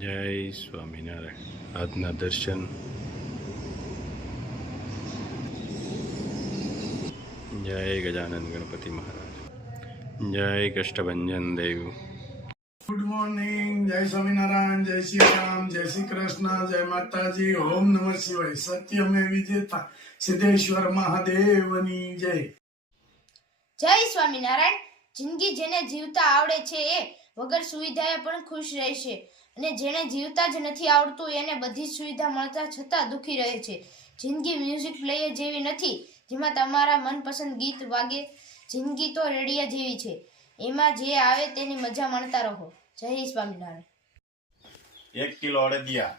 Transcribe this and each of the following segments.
જય સ્વામિનારાયણ. આજના દર્શન. જય ગજાનંદ ગણપતિ મહારાજ. જય કષ્ટભંજન દેવ. Good morning. જય સ્વામિનારાયણ, જય શ્રી રામ, જય શ્રી કૃષ્ણ, જય માતાજી. ઓમ નમઃ શિવાય. સત્યમે વિજેતા સિદ્ધેશ્વર મહાદેવની જય. જય સ્વામિનારાયણ. જિંદગી જેને જીવતા આવડે છે એ વગર સુવિધાએ પણ ખુશ રહેશે, અને જેને જીવતા જ નથી આવડતું એને બધી જ સુવિધા મળતા છતાં દુઃખી રહે છે. જિંદગી મ્યુઝિક પ્લેયર જેવી નથી જેમાં તમારા મનપસંદ ગીત વાગે. જિંદગી તો રેડિયા જેવી છે, એમાં જે આવે તેની મજા માણતા રહો. જય સ્વામિનારાયણ. 1 કિલો અડદિયા,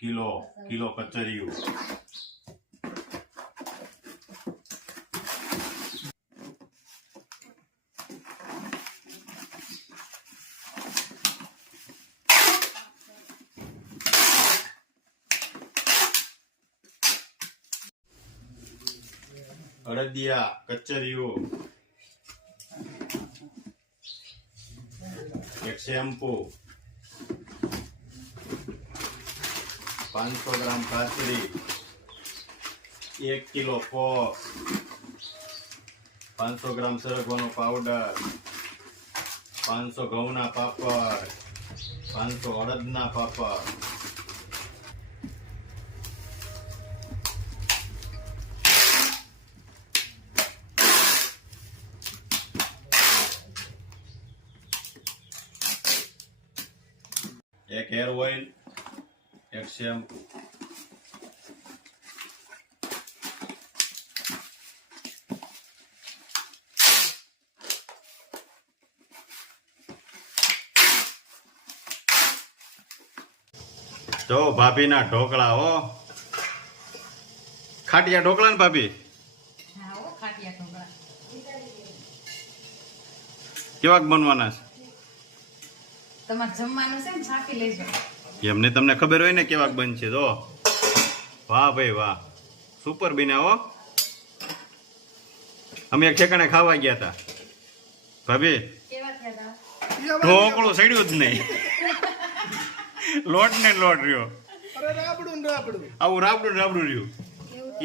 કિલો કચરિયું, એક શેમ્પુ, 500 ગ્રામ કાચરી, 1 કિલો પોસ, 500 ગ્રામ સરગવાનો પાવડર, 500 ઘઉંના પાપડ, 500 અડદના પાપડ, એક હેર ઓઇલ, એક શેમ્પુ. તો ભાભીના ઢોકળા હો, ખાટિયા ઢોકળા ને ભાભી કેવાક બનવાના છે? તમારે જમવાનું છે ને છાંકી લેજો. એમને તમને ખબર હોય ને કેવાક બનશે. તો વાહ ભાઈ વાહ, સુપર બન્યા હો. અમે એક ઠેકાણે ખાવા ગયા હતા ભાભી, કેવા થયા હતા? ઢોકળું સડ્યું જ નહીં. લોટ ને લોટ રહ્યો, અરે રાબડું ને રાબડું. આવું રાબડું રાબડું રહ્યું.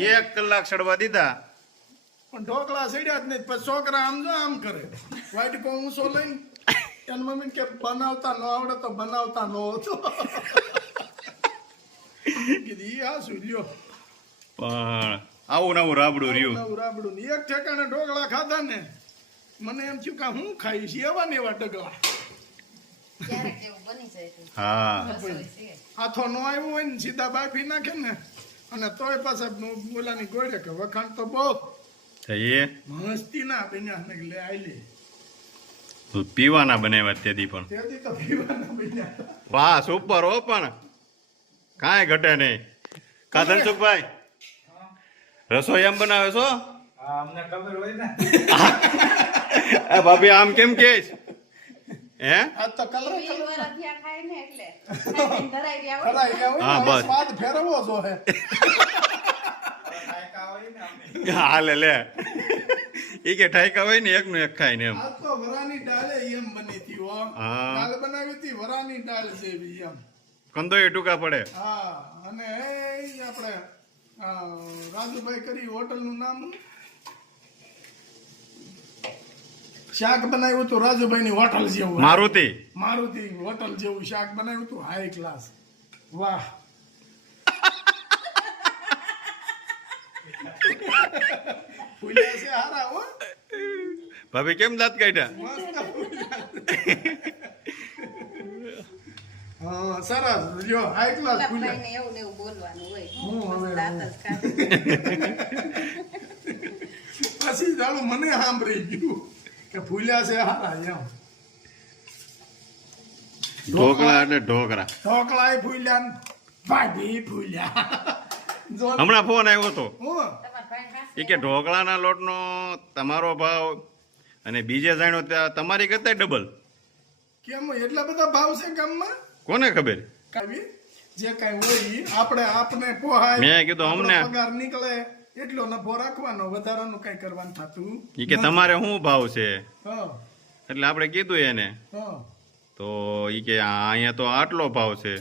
1 કલાક સડવા દીધા પણ ઢોકળા સડ્યા જ નહીં. પછી છોકરા આમ જો આમ કરે, વાઈટ કો ઊંચો લઈને એની મમ્મી કે બનાવતા ન આવડે તો બનાવતા ન હતો. કીધું ઈ આ શું લ્યો, પણ આવું નવું રાબડું રહ્યું. નવું રાબડું ને. એક ઠેકાણે ઢોકળા ખાધા ને મને એમ થયું કે હું ખાઈશ એવા ને એવા ઢગલા. ક્યારેક એવું બની જાય તો હા, રસોઈ છે. હાથો ન આવ્યું હોય ને સીધા બાફી નાખે ને, અને તોય પાછા બોલાની ગોળે કે વખાણ તો બહુ તો એ મસ્તી ના બન્યા ને લે આઈ પીવાના બનાવ્યા તેથી પણ તેથી તો પીવાના બન્યા. વાહ સુપર હો. પણ કાંઈ ઘટે નહીં. કાધન સુખભાઈ રસોઈ એમ બનાવે છો? અમને ખબર હોય ને. ભાભી આમ કેમ કે હે? આ તો કલર બે વાર અધ્યા ખાય ને એટલે ખાઈને ધરાઈ ગયા હોય. કરાઈ ગયા હોય હા, ને, બસ. સ્વાદ ફેરવવો જો હે. હાલે લે. ઈ કે ઠાયકા હોય ને એકનું એક ખાય ને એમ. આ તો વરાની દાળ એમ બની હતી હો. હા. દાળ બનાવી હતી વરાની દાળ જેવી એમ. કંદોય ટૂંકા પડે. હા, અને એ આપણે રાજુભાઈ કરી હોટલ નું નામ શાક બનાવ્યું હતું રાજુભાઈ ની હોટલ જેવું. મારુતિ મારુતિ હોટલ જેવું શાક બનાવ્યું હતું, હાઈ ક્લાસ. વાહ. ફૂલ્યા છે હારા હો. ભાભી કેમ દાંત કાઢ્યા? મસ્ત ફૂલ્યા. હા, સરસ. લ્યો, હાઈ ક્લાસ પેલા ફૂલ્યા. ભાઈને એવું ને એવું બોલવાનું હોય. હું હવે દાંત જ કાઢે. પછી જાણું મને સાંભળી ગયું કે ફૂલ્યા છે હારા એમ. ઢોકળા એટલે ઢોકળા. ઢોકળા ફૂલ્યા ને ભાભી ફૂલ્યા. જો હમણાં ફોન આવ્યો હતો. હું તમારા ભાઈ એ કે ઢોકળાના લોટનો તમારો ભાવ અને બીજે જાણ્યો ત્યાં તમારી કરતા ડબલ. કેમ એટલા બધા ભાવ છે ગામમાં? કોને ખબર? કાવી જે કાંઈ હોય ઈ આપણે પોહાય. મેં કીધું આપણો અમને- પગાર નીકળે એટલો નફો રાખવાનો, વધારાનું કઈ કરવાનું થતું ઈ કે તમારે શું ભાવ છે હા એટલે આપણે કીધું એને હા તો ઈ કે અહીંયા તો આટલો ભાવ છે.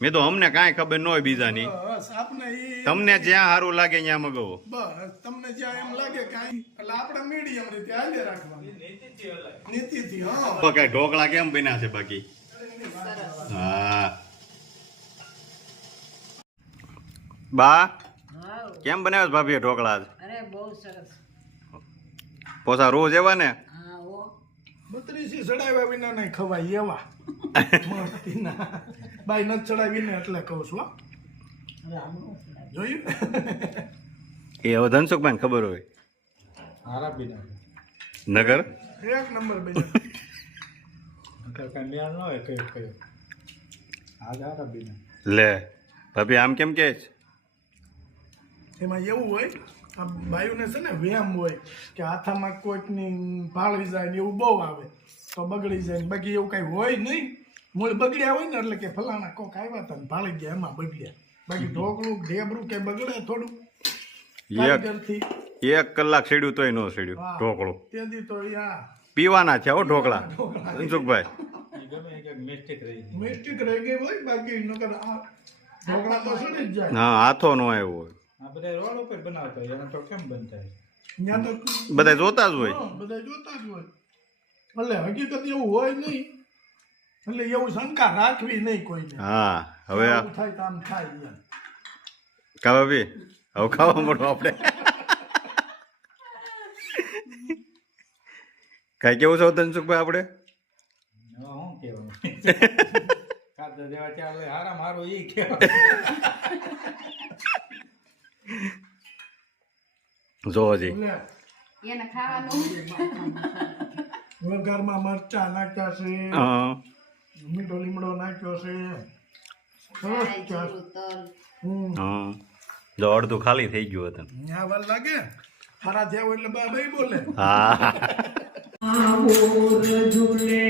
મેં તો અમને કાંઈ ખબર ન હોય બીજાની, બસ આપણે ઈ તમને જ્યાં સારું લાગે ત્યાં મગાવો. બસ તમને જ્યાં એમ લાગે કાંઈ એટલે આપણે મીડિયમ રીતે હાલે રાખવાનું નીતિથી. હા તો કઈ ઢોકળા કેમ બન્યા છે બાકી? હા બા કેમ બનાવ્યો છે ભાભી ઢોકળા આજ? અરે બહુ સરસ. પોસા રોજ એવા ને? હા ઓ 32 ચડાવ્યા વિના નહીં ખવાય એવા મસ્તીના. બાઈ નથી ચડાવીને એટલે કહું છું હો. જોયું એ હવે ધનસુખભાઈ ખબર હોય હારા બીના નગર એક નંબર બેન. કઈ મેળ ન હોય કયો કયો આજ હારા બીના લે ભાભી આમ કેમ કે છે? એમાં એવું હોય આ બાયુને છે ને વ્યામ હોય કે હાથામાં કોઈકની ભાળી જાય ને એવું બહુ આવે તો બગડી જાય ને બાકી એવું કઈ હોય નહીં. મૂળ બગડ્યા હોય ને એટલે કે ફલાણા કોક આવ્યા હતા ને ભાળી ગયા એમાં બગડ્યા. બાકી ઢોકળું ઢેબરું કે બગડે થોડું કારીગરથી. 1 કલાક સીડ્યું તોય ન સીડ્યું વાહ. ઢોકળું. તેથી તો યા પીવાના છે હો ઢોકળા ધનસુખભાઈ. એ ગમે એ ક્યાંક મિસ્ટેક રહી ગઈ. મિસ્ટેક રહી ગઈ હોય બાકી નકર આ ઢોકળા તો સડી જ જાય. હા હાથો નો આવ્યો હોય. આ બધા રોડ ઉપર બનાવતા હોય એના તો કેમ બનતા હોય? ત્યાં તો બધા જોતા જ હોય. હા, બધા જોતા જ હોય. એટલે હકીકત એવું હોય નહીં. એટલે એવું શંકા રાખવી નહીં કોઈને. હા હવે આમ થાય તો આમ થાય એમ. કા ભાભી હવે ખાવા મળો આપણે. કઈ કેવું છે ધનસુખભાઈ આપણે? હવે શું કહેવાનું? ખાધા જેવા ચાલે હારામાં હારું ઈ કહેવાય. જો હજી એટલે એને ખાવાનું વઘારમાં મરચા નાખ્યા છે, હા. મીઠો લીમડો નાખ્યો છે, સરસ ચાસ. જીરું, તલ. હમ. હા જો અડધું ખાલી થઈ ગયું હતું. ન્યા વાર લાગે હારા થયા હોય એટલે બાઈ બોલે. હા ઝૂલે